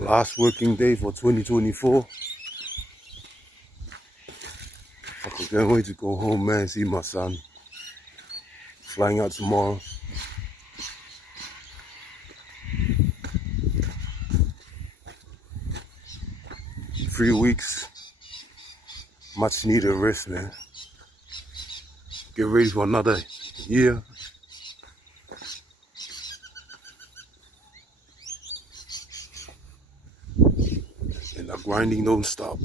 Last working day for 2024. I can't wait to go home, man, see my son. Flying out tomorrow. Three weeks. Much needed rest, man. Get ready for another year. And the grinding don't stop.